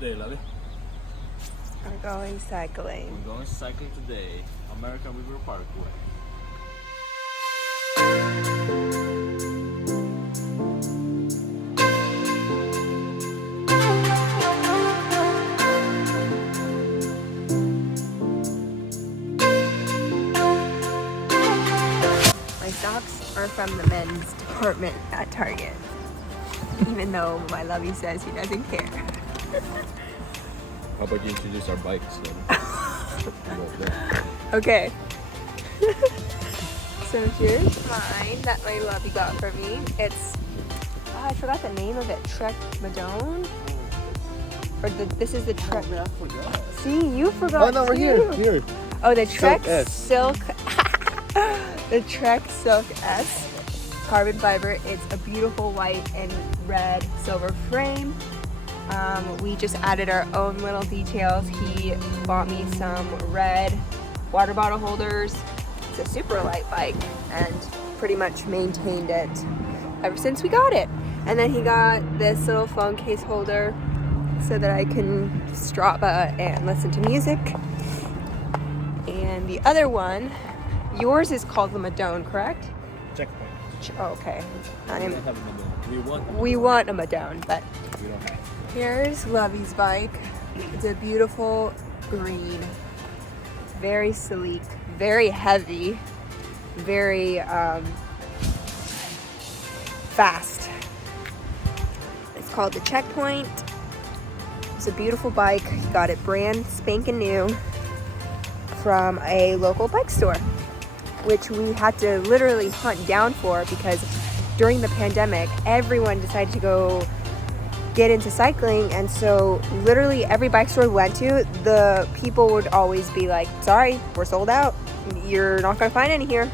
today, Lovey? We're going cycling. We're going cycling today. American River Parkway. My socks are from the men's department at Target. Even though my lovey says he doesn't care. How about you introduce our bikes then? Okay. So here's mine that my lovey got for me. It's, I forgot the name of it. Trek Madone? Or this is the Trek. I forgot. See, you forgot. Oh no, we're too. here. Oh, the Trek S. Silk. The Trek Silk S carbon fiber. It's a beautiful white and red silver frame. We just added our own little details. He bought me some red water bottle holders. It's a super light bike and pretty much maintained it ever since we got it. And then he got this little phone case holder so that I can Strava and listen to music. And the other one, yours is called the Madone, correct? Checkpoint. Okay. We don't have a Madone. We want a Madone, but We don't have. here's Lovey's bike. It's a beautiful green, very sleek, very heavy, very fast. It's called the Checkpoint. It's a beautiful bike. He got it brand spanking new from a local bike store, which we had to literally hunt down for because during the pandemic, everyone decided to go get into cycling, and so literally every bike store we went to, the people would always be like, sorry, we're sold out. You're not gonna find any here.